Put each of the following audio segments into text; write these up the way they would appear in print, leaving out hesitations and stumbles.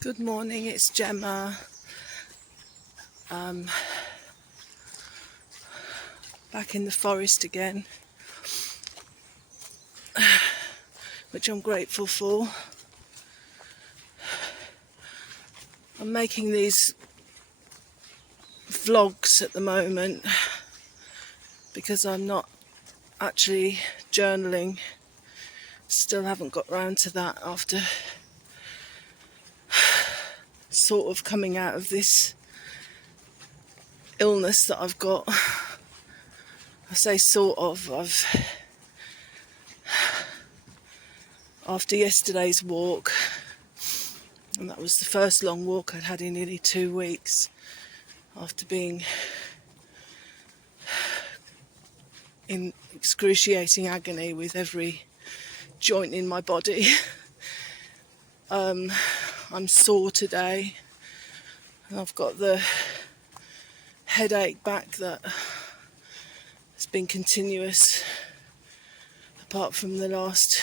Good morning, it's Gemma. Back in the forest again, which I'm grateful for. I'm making these vlogs at the moment because I'm not actually journaling. Still haven't got round to that after sort of coming out of this illness that I've got. I say sort of. After yesterday's walk, and that was the first long walk I'd had in nearly 2 weeks, after being in excruciating agony with every joint in my body. I'm sore today, and I've got the headache back that has been continuous apart from the last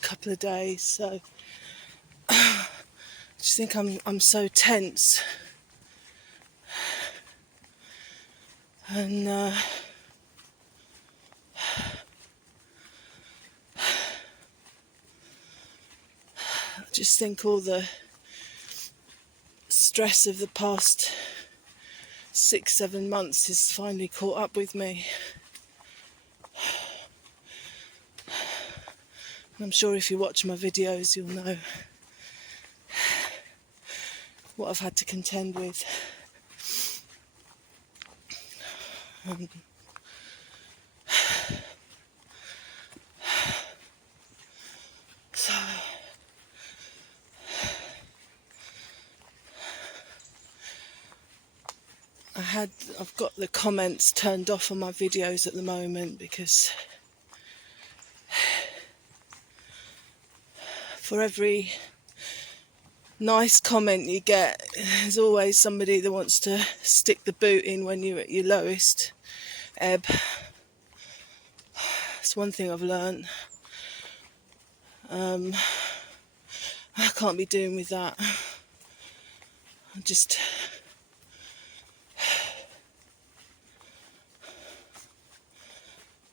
couple of days. So I just think I'm so tense, and I just think all the stress of the past 6-7 months has finally caught up with me. I'm sure if you watch my videos you'll know what I've had to contend with. So I've got the comments turned off on my videos at the moment because for every nice comment you get, there's always somebody that wants to stick the boot in when you're at your lowest ebb. It's one thing I've learned. I can't be doing with that. I just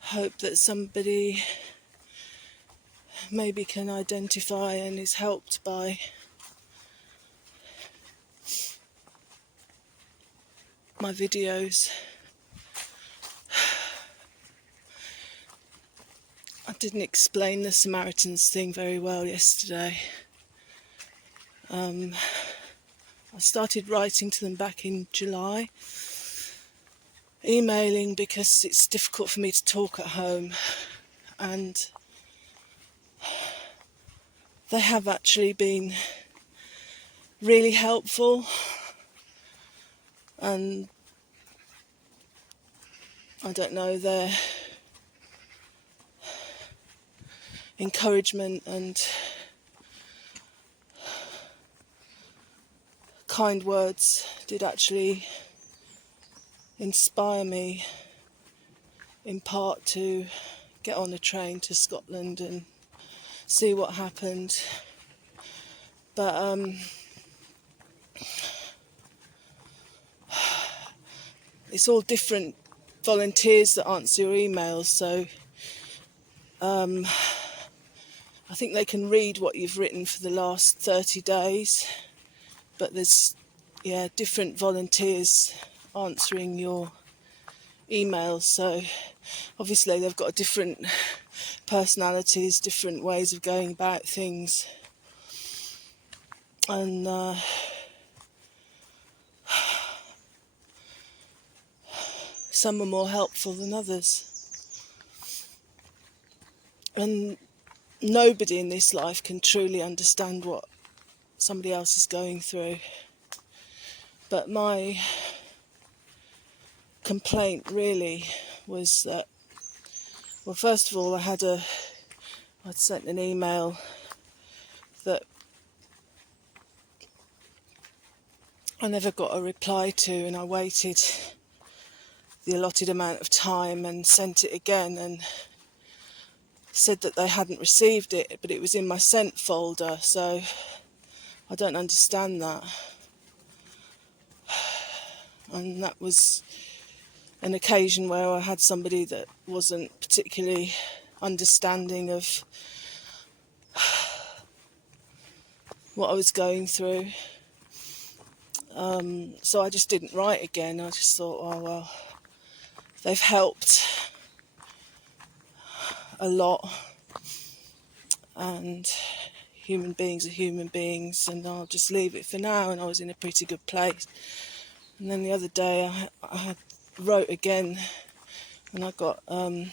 hope that somebody maybe can identify and is helped by my videos. I didn't explain the Samaritans thing very well yesterday. I started writing to them back in July, emailing because it's difficult for me to talk at home, and they have actually been really helpful, and I don't know, their encouragement and kind words did actually inspire me in part to get on a train to Scotland and see what happened. But it's all different volunteers that answer your emails, so I think they can read what you've written for the last 30 days, but there's different volunteers answering your emails, so obviously they've got different personalities, different ways of going about things, and some are more helpful than others. And nobody in this life can truly understand what somebody else is going through. But my complaint really was that, well, first of all, I'd sent an email that I never got a reply to, and I waited the allotted amount of time and sent it again and said that they hadn't received it, but it was in my sent folder, so I don't understand that. And that was an occasion where I had somebody that wasn't particularly understanding of what I was going through. So I just didn't write again. I just thought, oh well, they've helped a lot, and human beings are human beings, and I'll just leave it for now. And I was in a pretty good place. And then the other day I wrote again, and I got an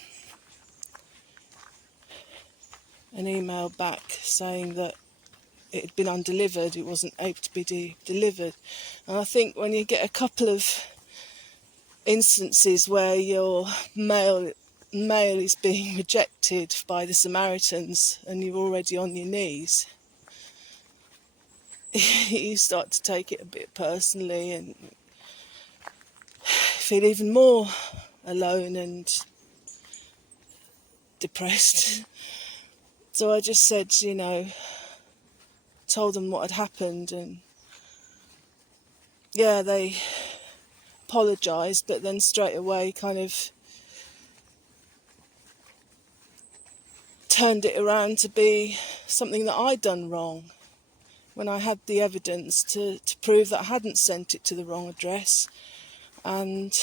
email back saying that it had been undelivered, it wasn't able to be delivered. And I think when you get a couple of instances where your mail is being rejected by the Samaritans and you're already on your knees, you start to take it a bit personally and feel even more alone and depressed. So I just said, told them what had happened, and yeah, they apologised, but then straight away kind of turned it around to be something that I'd done wrong, when I had the evidence to prove that I hadn't sent it to the wrong address. And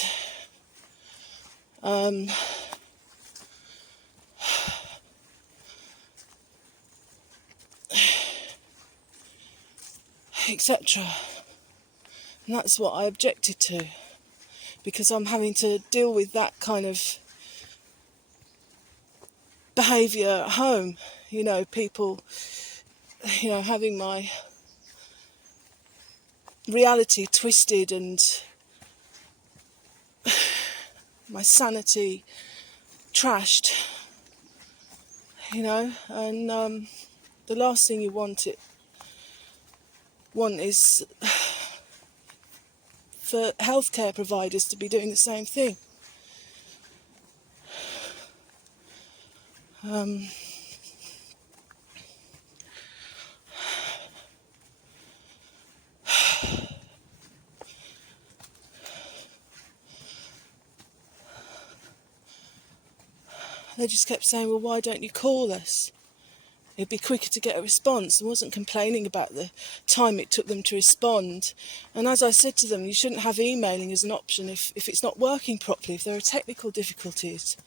etc. And that's what I objected to, because I'm having to deal with that kind of behaviour at home. People, having my reality twisted and my sanity trashed, and the last thing you want is for healthcare providers to be doing the same thing. They just kept saying, well, why don't you call us? It'd be quicker to get a response. I wasn't complaining about the time it took them to respond. And as I said to them, you shouldn't have emailing as an option if it's not working properly, if there are technical difficulties.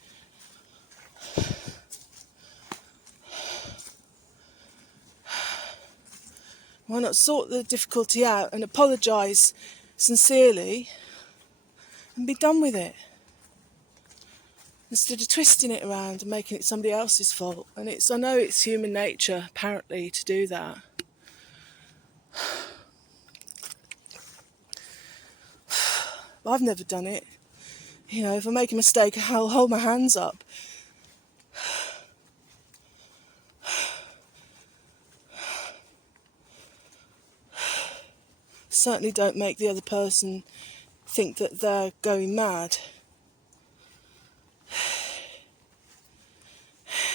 Why not sort the difficulty out and apologise sincerely and be done with it, instead of twisting it around and making it somebody else's fault? And I know it's human nature, apparently, to do that. But I've never done it. If I make a mistake, I'll hold my hands up. Certainly don't make the other person think that they're going mad.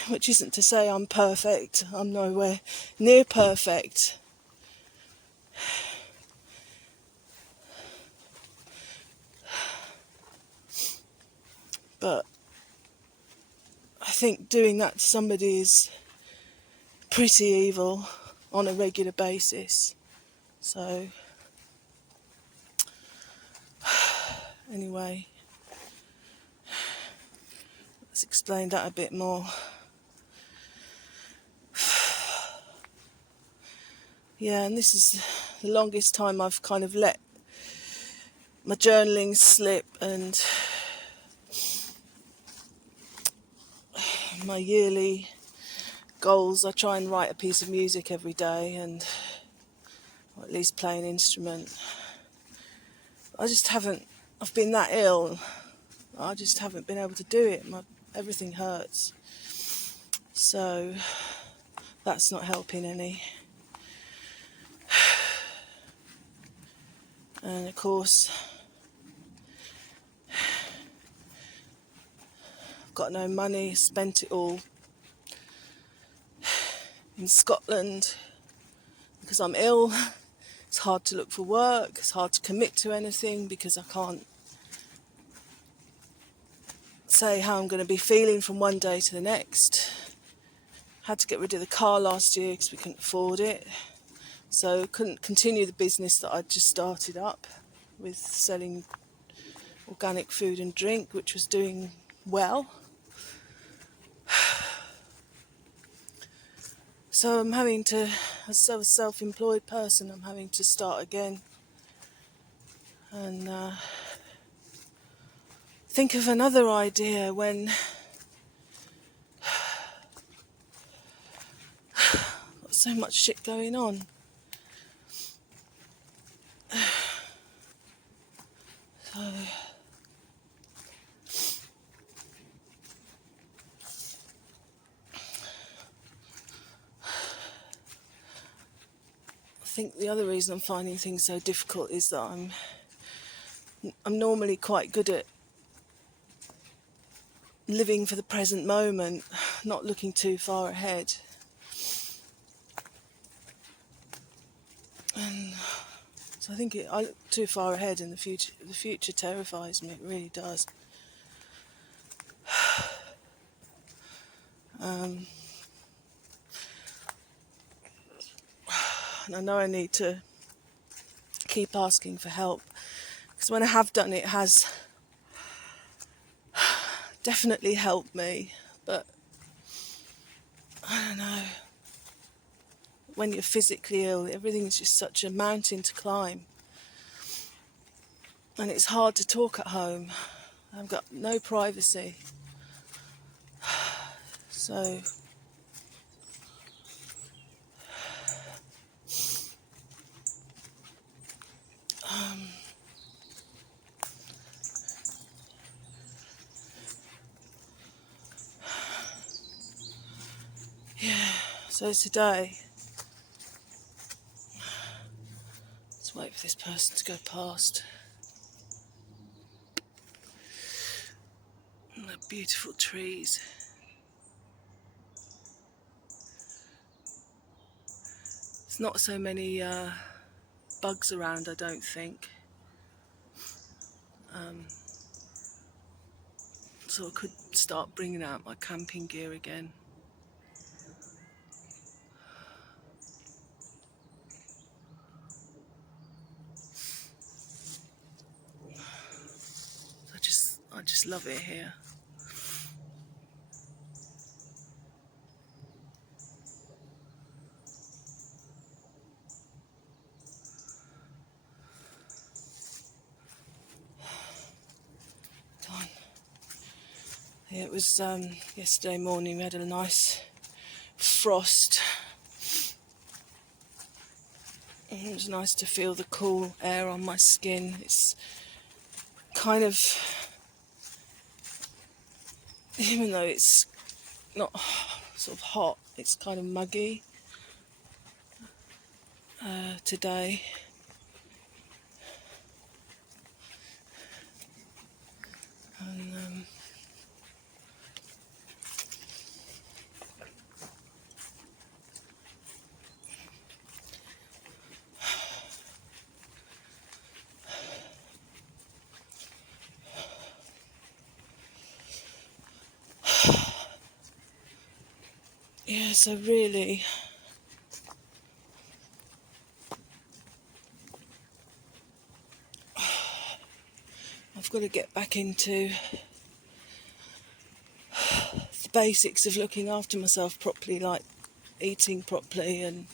Which isn't to say I'm perfect. I'm nowhere near perfect. But I think doing that to somebody is pretty evil on a regular basis. So, anyway, let's explain that a bit more. Yeah, and this is the longest time I've kind of let my journaling slip, and my yearly goals. I try and write a piece of music every day, or at least play an instrument. I just haven't, I've been that ill, I just haven't been able to do it. Everything hurts. So that's not helping any. And of course, I've got no money, spent it all in Scotland, because I'm ill. It's hard to look for work, it's hard to commit to anything because I can't say how I'm going to be feeling from one day to the next. Had to get rid of the car last year because we couldn't afford it. So couldn't continue the business that I'd just started up with selling organic food and drink, which was doing well. So I'm having to, as a self-employed person, I'm having to start again and think of another idea when I've got so much shit going on. So I think the other reason I'm finding things so difficult is that I'm normally quite good at living for the present moment, not looking too far ahead. And so I think I look too far ahead in the future. The future terrifies me, it really does. And I know I need to keep asking for help, because when I have done it, it has definitely helped me, but I don't know, when you're physically ill, everything's just such a mountain to climb, and it's hard to talk at home. I've got no privacy, so so today, let's wait for this person to go past. And the beautiful trees. There's not so many bugs around, I don't think. So I could start bringing out my camping gear again. I just love it here. Come on. Yeah, it was yesterday morning, we had a nice frost. And it was nice to feel the cool air on my skin. It's kind of, even though it's not sort of hot, it's kind of muggy today. And yeah, so really, I've got to get back into the basics of looking after myself properly, like eating properly. And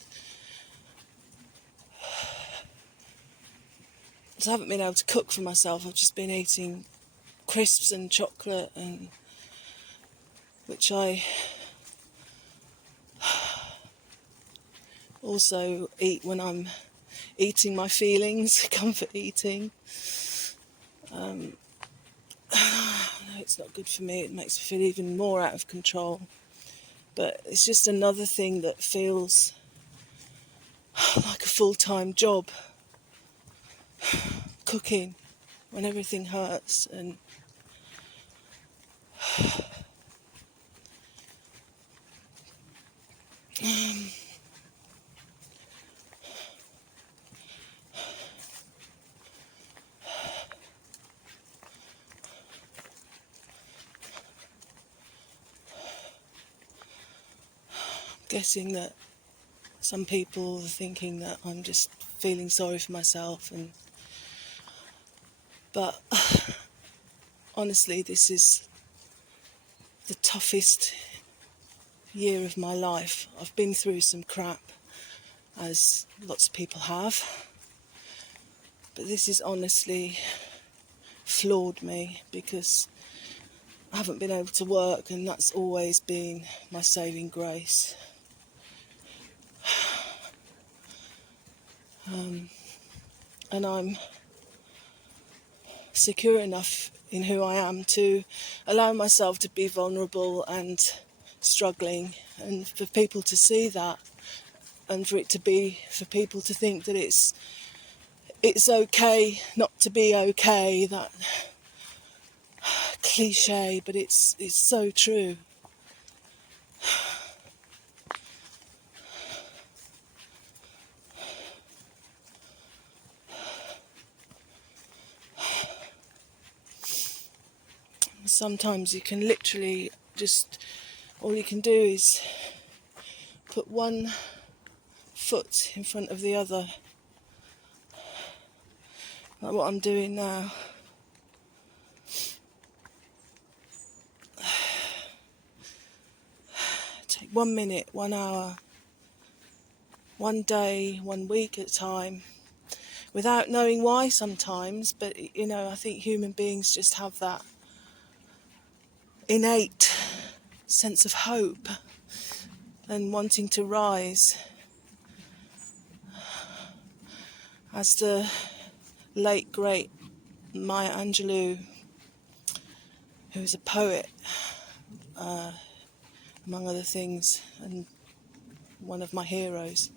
so I haven't been able to cook for myself. I've just been eating crisps and chocolate, and which I also eat when I'm eating my feelings, comfort eating. No, it's not good for me. It makes me feel even more out of control. But it's just another thing that feels like a full-time job, cooking when everything hurts. And guessing that some people are thinking that I'm just feeling sorry for myself, but honestly, this is the toughest year of my life. I've been through some crap, as lots of people have, but this has honestly floored me, because I haven't been able to work, and that's always been my saving grace. And I'm secure enough in who I am to allow myself to be vulnerable and struggling, and for people to see that, and for people to think that it's okay not to be okay. That cliche, but it's so true. Sometimes you can literally just, all you can do is put one foot in front of the other, like what I'm doing now. Take 1 minute, 1 hour, 1 day, 1 week at a time, without knowing why sometimes, but I think human beings just have that innate sense of hope and wanting to rise. As the late great Maya Angelou, who was a poet, among other things, and one of my heroes,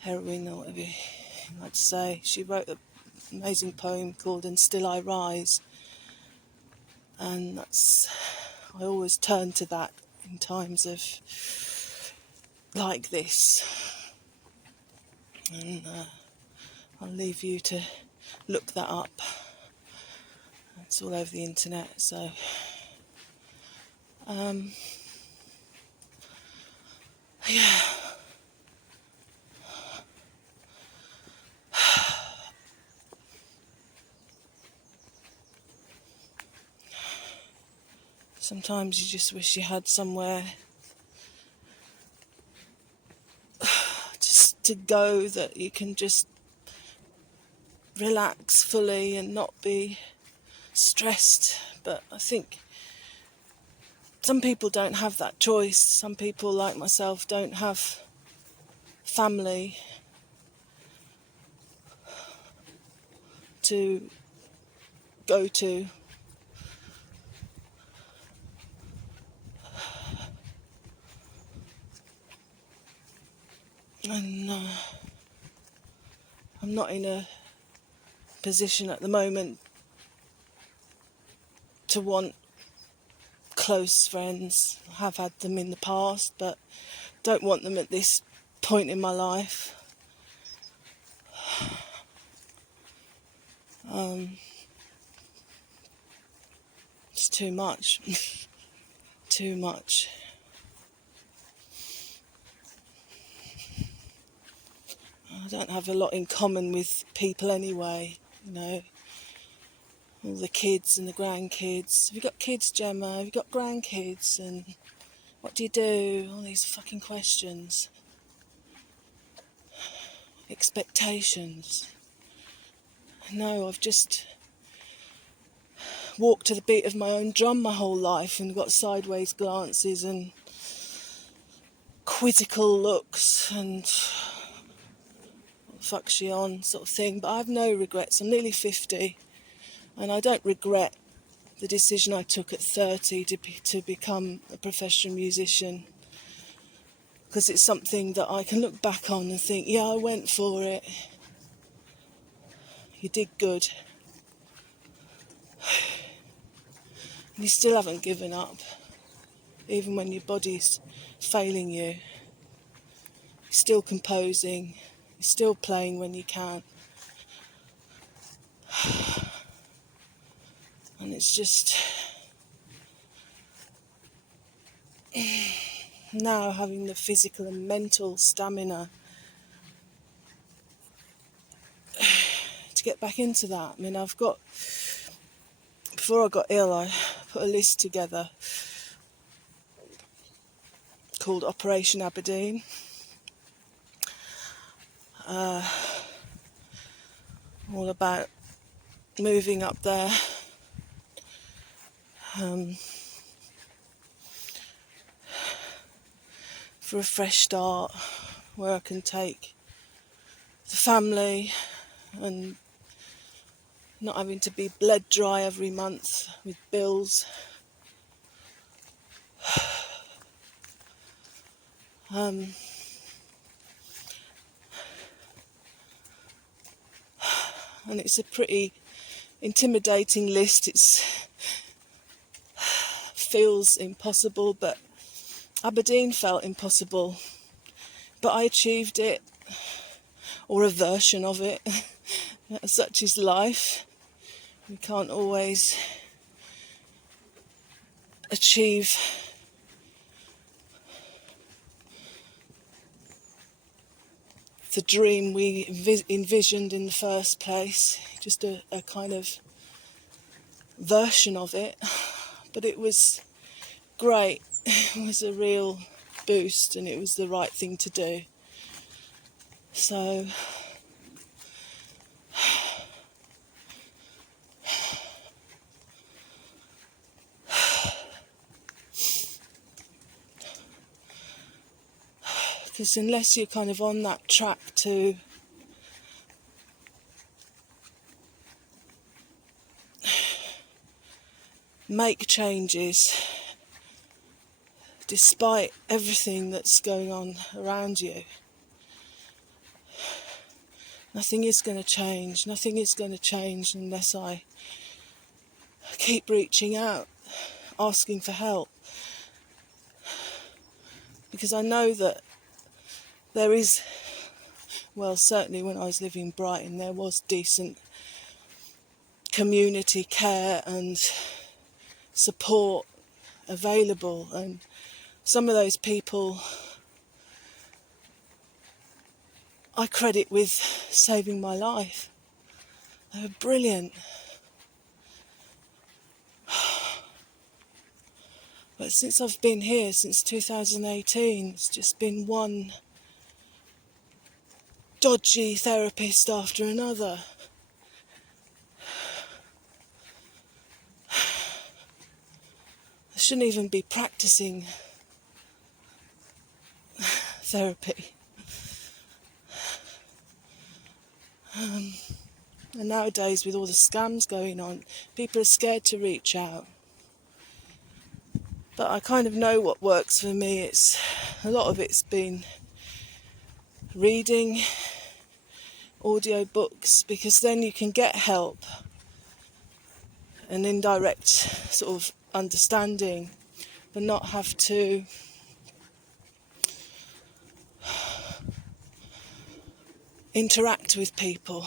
heroine, or whatever you like to say, she wrote an amazing poem called "And Still I Rise," and I always turn to that in times of like this, and I'll leave you to look that up. It's all over the internet, so yeah. Sometimes you just wish you had somewhere just to go, that you can just relax fully and not be stressed. But I think some people don't have that choice. Some people, like myself, don't have family to go to. And I'm not in a position at the moment to want close friends. I have had them in the past, but don't want them at this point in my life. It's too much. Too much. I don't have a lot in common with people anyway, all the kids and the grandkids. Have you got kids, Gemma? Have you got grandkids? And what do you do? All these fucking questions. Expectations. No, I've just walked to the beat of my own drum my whole life and got sideways glances and quizzical looks and what the fuck's she on sort of thing. But I have no regrets. I'm nearly 50 and I don't regret the decision I took at 30 to become a professional musician, because it's something that I can look back on and think, yeah, I went for it. You did good. And you still haven't given up, even when your body's failing you. You're still composing, you're still playing when you can. And it's just now having the physical and mental stamina to get back into that. I mean, before I got ill, I put a list together called Operation Aberdeen. All about moving up there, for a fresh start, where I can take the family and not having to be bled dry every month with bills. And it's a pretty intimidating list. It feels impossible, but Aberdeen felt impossible. But I achieved it, or a version of it. Such is life. We can't always achieve the dream we envisioned in the first place, just a kind of version of it. But it was great. It was a real boost, and it was the right thing to do. So because unless you're kind of on that track to make changes despite everything that's going on around you, nothing is going to change. Nothing is going to change unless I keep reaching out, asking for help. Because I know that there is, well, certainly when I was living in Brighton, there was decent community care and support available, and some of those people I credit with saving my life. They were brilliant. But since I've been here, since 2018, it's just been one dodgy therapist after another. I shouldn't even be practicing therapy. And nowadays, with all the scams going on, people are scared to reach out. But I kind of know what works for me. A lot of it's been reading, audio books, because then you can get help, an indirect sort of understanding, but not have to interact with people.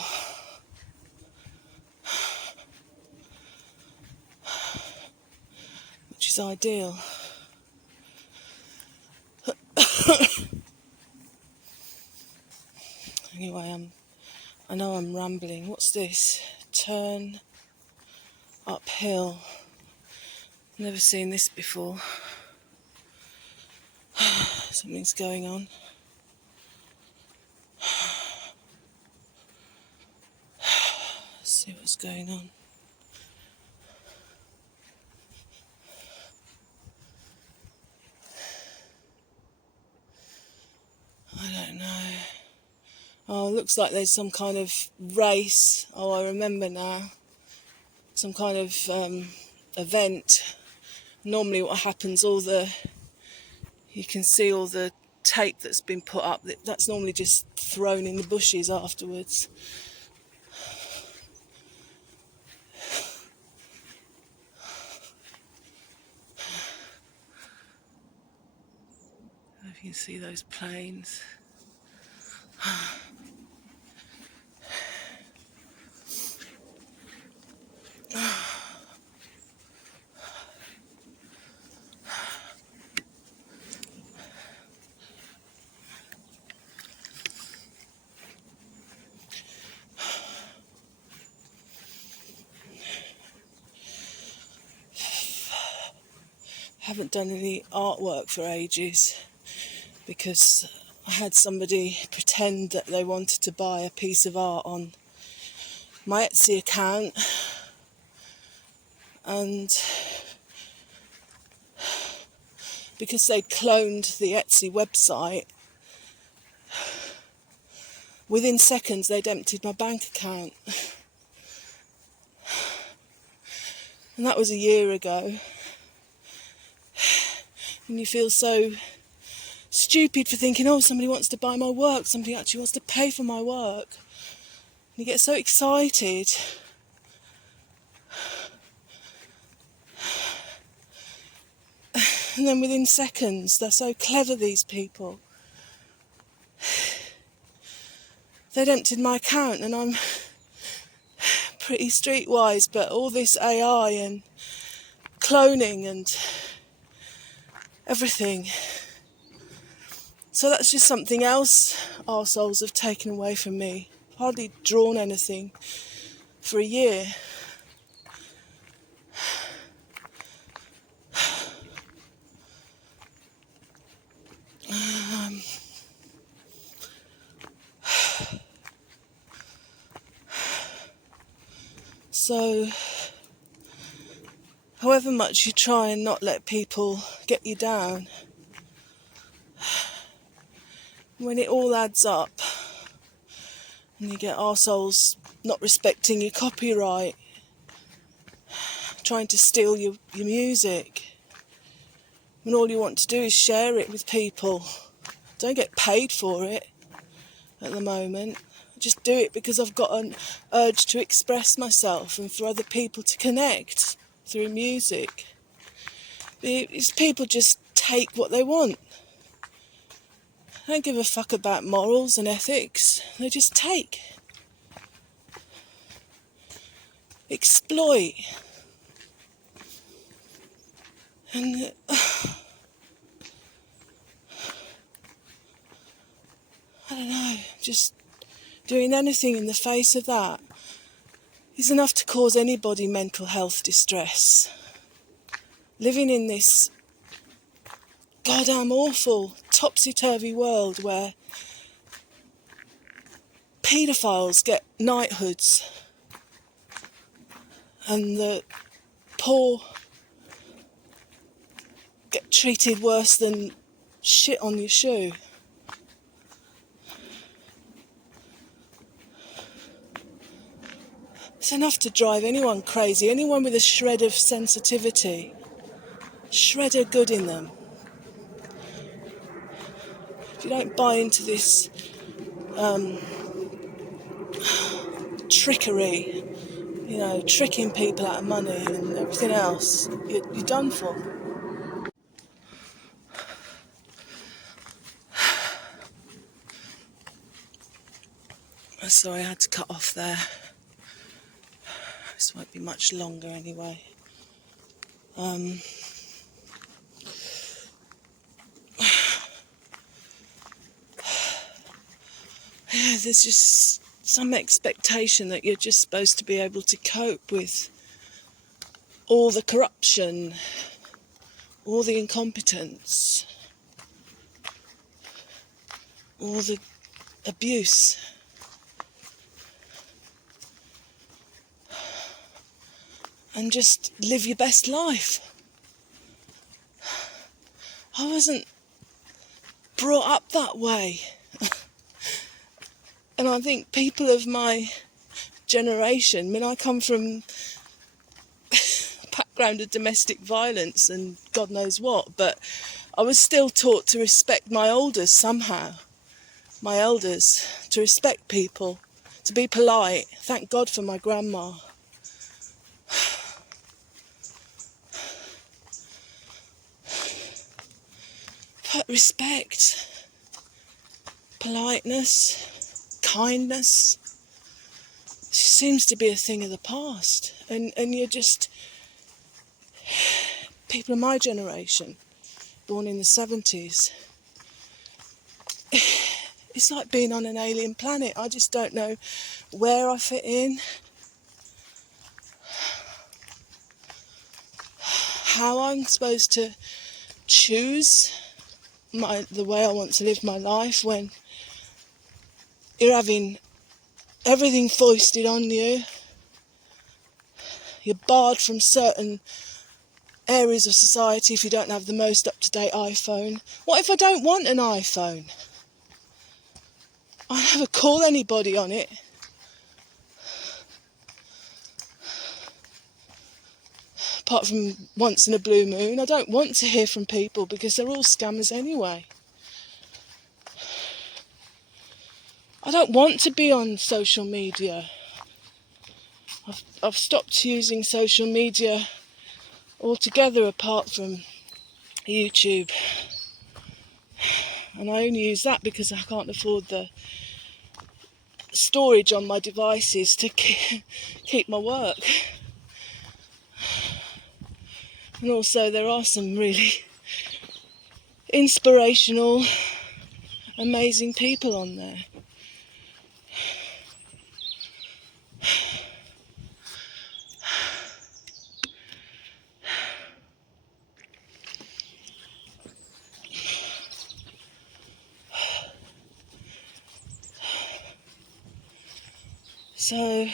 Which is ideal. Anyway, I know I'm rambling. What's this? Turn uphill. Never seen this before. Something's going on. Let's see what's going on. I don't know. Oh, it looks like there's some kind of race. Oh, I remember now. Some kind of event. Normally what happens, you can see all the tape that's been put up. That's normally just thrown in the bushes afterwards. I don't know if you can see those planes. haven't done any artwork for ages because I had somebody pretend that they wanted to buy a piece of art on my Etsy account, and because they cloned the Etsy website, within seconds they'd emptied my bank account. And that was a year ago. And you feel so stupid for thinking, oh, somebody wants to buy my work, somebody actually wants to pay for my work. And you get so excited. And then within seconds, they're so clever, these people. They'd emptied my account, and I'm pretty streetwise, but all this AI and cloning and everything. So that's just something else arseholes have taken away from me. Hardly drawn anything for a year. So, however much you try and not let people get you down, when it all adds up and you get arseholes not respecting your copyright, trying to steal your music, when all you want to do is share it with people, don't get paid for it at the moment. Just do it because I've got an urge to express myself and for other people to connect through music. These people just take what they want. They don't give a fuck about morals and ethics. They just take. Exploit. And I don't know, just doing anything in the face of that is enough to cause anybody mental health distress. Living in this goddamn awful, topsy-turvy world where paedophiles get knighthoods and the poor get treated worse than shit on your shoe. It's enough to drive anyone crazy, anyone with a shred of sensitivity, shred of good in them. If you don't buy into this trickery, you know, tricking people out of money and everything else, you're done for. Sorry, I had to cut off there. This won't be much longer anyway. Yeah, there's just some expectation that you're just supposed to be able to cope with all the corruption, all the incompetence, all the abuse. And just live your best life. I wasn't brought up that way. And I think people of my generation, I mean, I come from a background of domestic violence and God knows what, but I was still taught to respect my elders somehow. My elders, to respect people, to be polite. Thank God for my grandma. But respect, politeness, kindness, seems to be a thing of the past. And you're just, people of my generation, born in the 70s, it's like being on an alien planet. I just don't know where I fit in, how I'm supposed to choose the way I want to live my life when you're having everything foisted on you. You're barred from certain areas of society if you don't have the most up-to-date iPhone. What if I don't want an iPhone? I never call anybody on it. Apart from once in a blue moon, I don't want to hear from people because they're all scammers anyway. I don't want to be on social media. I've stopped using social media altogether apart from YouTube. And I only use that because I can't afford the storage on my devices to keep my work. And also there are some really inspirational, amazing people on there. So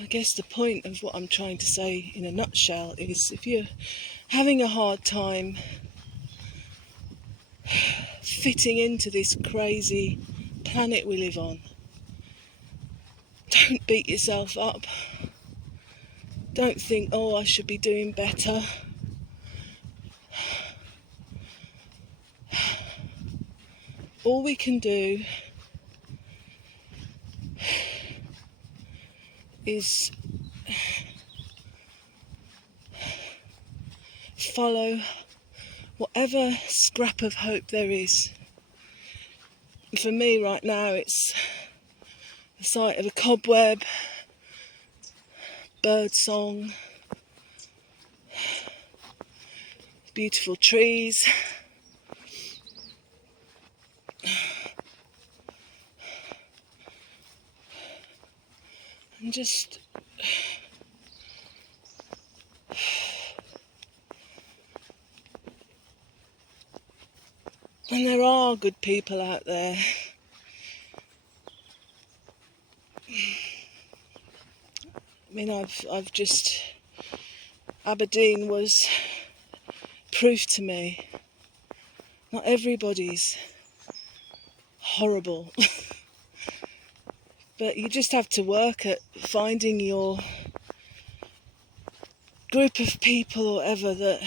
I guess the point of what I'm trying to say in a nutshell is if you're having a hard time fitting into this crazy planet we live on, don't beat yourself up. Don't think, oh, I should be doing better. All we can do is follow whatever scrap of hope there is. For me right now it's the sight of a cobweb, bird song, beautiful trees, and just and there are good people out there. I mean, I've just, Aberdeen was proof to me. Not everybody's horrible. But you just have to work at finding your group of people or whatever that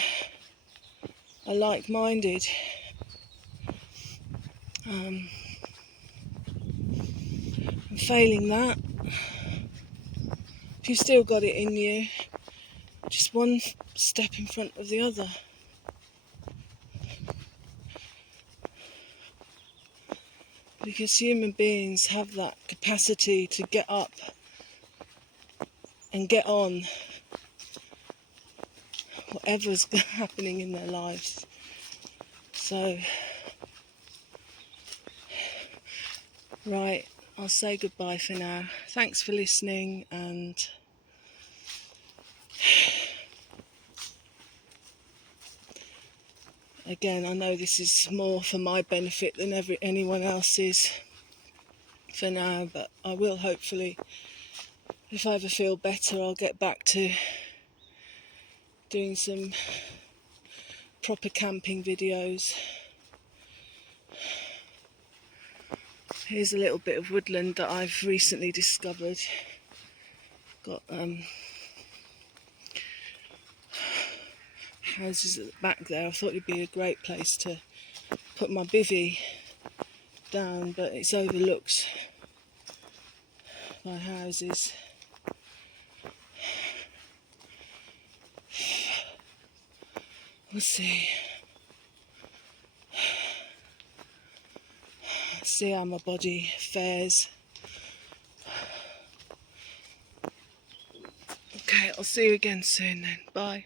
are like-minded. And failing that, if you've still got it in you, just one step in front of the other. Because human beings have that capacity to get up and get on whatever's happening in their lives. So, right, I'll say goodbye for now. Thanks for listening, and again, I know this is more for my benefit than anyone else's for now, but I will hopefully, if I ever feel better, I'll get back to doing some proper camping videos. Here's a little bit of woodland that I've recently discovered. Got houses at the back there. I thought it'd be a great place to put my bivvy down, but it's overlooked by houses. We'll see. See how my body fares. Okay, I'll see you again soon then. Bye.